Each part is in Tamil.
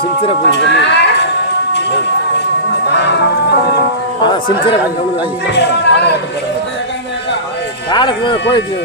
சின்சியரா கொஞ்சம் சின்சியரா கொஞ்சம் காடக்கு கோயிலுக்கு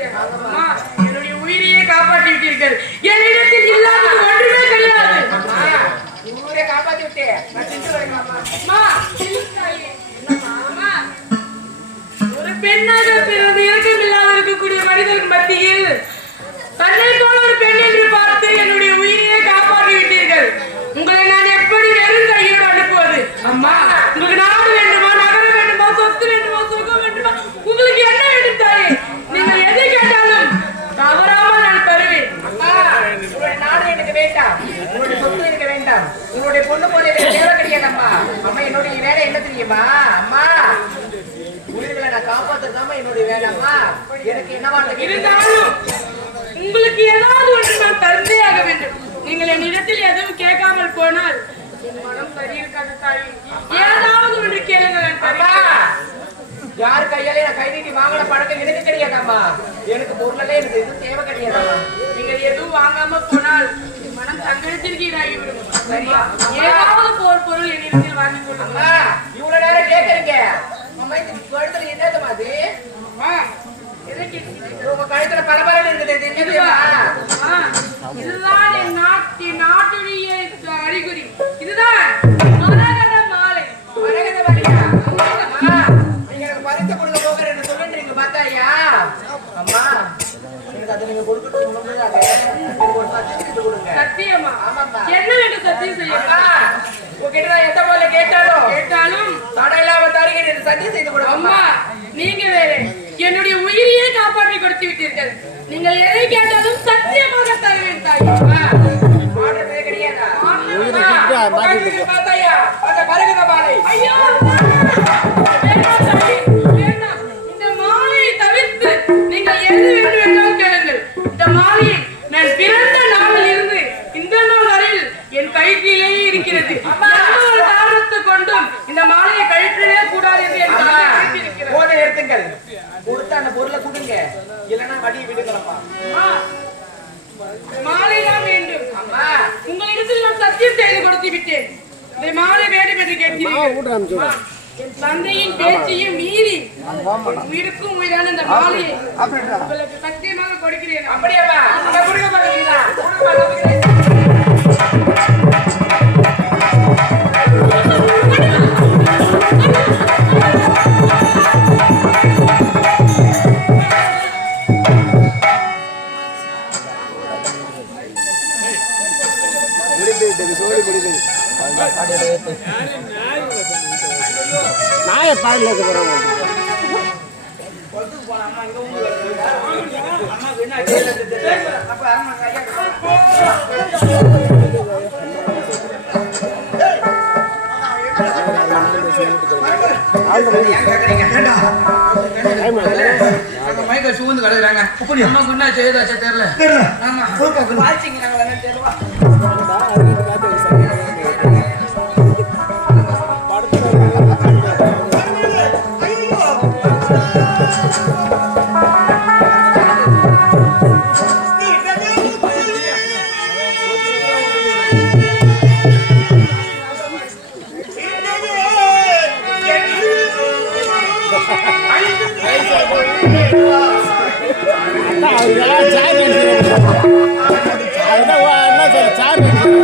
என்னுடைய உயிரையே காப்பாற்றி விட்டீர்கள். என்னிடத்தில் இல்லாத ஒன்றுமே கிடையாது. ஊரை காப்பாற்றி விட்டேன். ஒரு பெண்ணாக பிறந்து இறக்கமில்லாத இருக்கக்கூடிய மனிதர்கள் மத்தியில் தன்னை போல ஒரு பெண் என்று பார்த்து என்னுடைய உயிரையே காப்பாற்றி விட்டீர்கள். உங்களை நான் எப்படி வெறும் கையில் அனுப்புவது? அம்மா, உங்களுக்கு நாடு வேண்டுமா, நகரம் வேண்டுமா, சொத்து வேண்டுமா, சுகம் வேண்டுமா, உங்களுக்கு என்ன வேண்டும் தாயே? நீங்கள் எதை கேட்டாலும் தவறாமல் நான் தருவேன். அம்மா, உங்களுடைய நாடு எனக்கு வேண்டாம், உங்களுடைய சொத்து எனக்கு வேண்டாம், உங்களுடைய பொண்ணு போல எனக்கு தேவை கிடையாது. அம்மா, அம்மா, என்னுடைய வேலை என்ன தெரியுமா? அம்மா, உயிர்களை நான் காப்பாற்றுறதாம்மா என்னுடைய வேலை. அம்மா, எனக்கு என்னவா இருந்தாலும் உங்களுக்கு ஏதாவது ஒன்று நான் தந்தே ஆக வேண்டும். நீங்கள் என்னிடத்தில் எதுவும் கேட்காமல் போனால் என் மனம் சரியிருக்காது தாய். ஏதாவது ஒன்று கேளுங்க. யார் கையாலே நான் கை நீட்டி வாங்கின பழக்கம் எனக்கு கிடையாதாம்மா. எனக்கு பொருளே எனக்கு எதுவும் தேவை கிடையாதாம்மா. நீங்கள் எதுவும் வாங்காம போனால் என் மனம் சங்கடத்திற்கீடாகிவிடும். சரியா? ஏதாவது பொருள் என்னிடத்தில் வாங்கி கொடுங்க. இவ்வளவு நேரம் கேட்கறீங்க. அம்மா, இந்த கழுத்துல என்னது மாதிரி? உங்க கழுத்துல பலபலன்னு இருக்குது. இதுதான் என் நாட்டுடைய அறிகுறி. இதுதான் மரகத மாலை. மரகத மாலையா? நீங்க எனக்கு பறித்து கொடுக்க போகிறேன்னு சொல்லிட்டு பார்த்தாயா? அம்மா, எனக்கு அதை நீங்க கொடுக்கறது ஒரு சத்தியத்தை கொடுங்க. சத்தியமா? ஆமாப்பா. என்ன எனக்கு சத்தியம் செய்யுமா? உங்ககிட்ட எந்த போல கேட்டாலும் தடையில்லாம தருகிறேன் சத்தியம் செய்து கொடுங்க. அம்மா, நீங்க வேற என்னுடைய உயிரையே காப்பாற்றி கொடுத்து விட்டீர்கள். நீங்கள் எதை கேட்டாலும் சத்தியமாக தருவேன் தாய். இந்த மாலையை தவிர்த்து நீங்கள் எது வேண்டும் என்றால் கேளுங்கள். இந்த மாலையை நான் பிறந்த நாளில் இருந்து இந்த நாள் வரையில் என் கையிலேயே இருக்கிறது. ஒரு காரணத்தை கொண்டும் இந்த மாலையை கழற்றவே கூடாது என்று எடுத்துங்கள். கொடுத்த அந்த பொருளை கொடுங்க, இல்லைன்னா வடியை விடுங்களப்பா. மாலை தான் வேண்டும். அம்மா, உங்களிடத்தில் நான் சத்தியம் செய்து கொடுத்து விட்டேன். இந்த மாலை வேண்டும் என்று கேட்கிறீர்கள். என் தந்தையின் பேச்சையும் மீறி உயிருக்கும் உயிரான இந்த மாலையை உங்களுக்கு சத்தியமாக கொடுக்கிறேன். அப்படியாப்பா? கொடுக்க மாட்டீங்களா? நாய பாடல சூழ்ந்து கிடக்குறாங்க. அம்மாக்கு என்ன செய்யுதாச்சா தெரியல.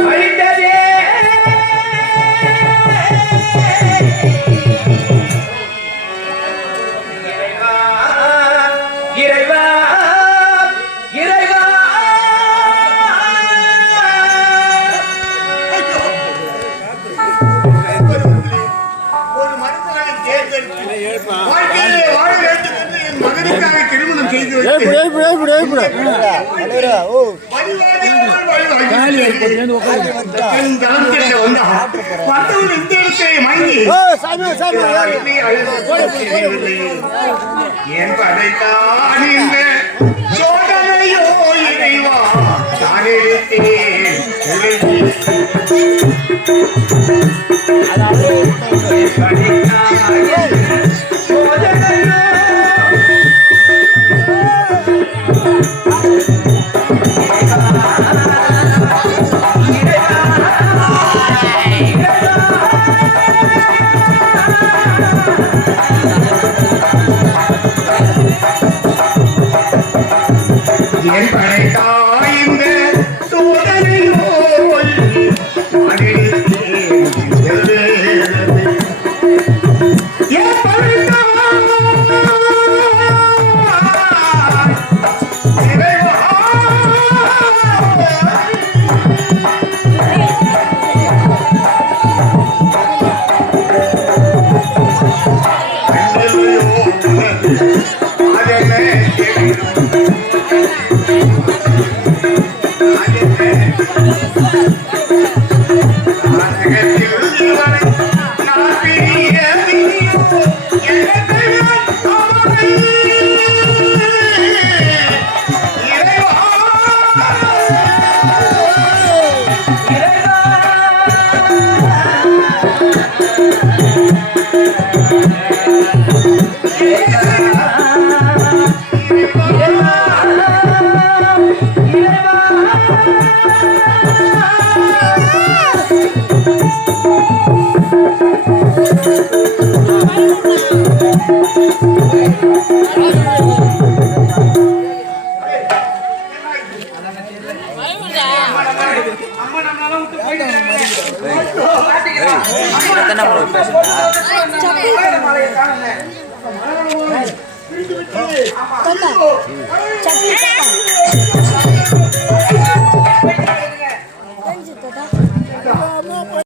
அழிந்ததே இறைவா இறைவா ஒரு மனிதனை தேர்ந்தெடுத்து வாழ்க்கையிலே வாழ வேண்டும் என்று என் மகனுக்காக திருமணம் செய்து வைத்து என் தளத்திலே வந்தான். வந்தவன் இந்த இடத்தை மயங்கி என் படைத்தான் இந்த சோதனையோ இறைவா நான் எடுத்தேன் என் படைத்தாய் இந்த சோதனையோ Tanda. Chakri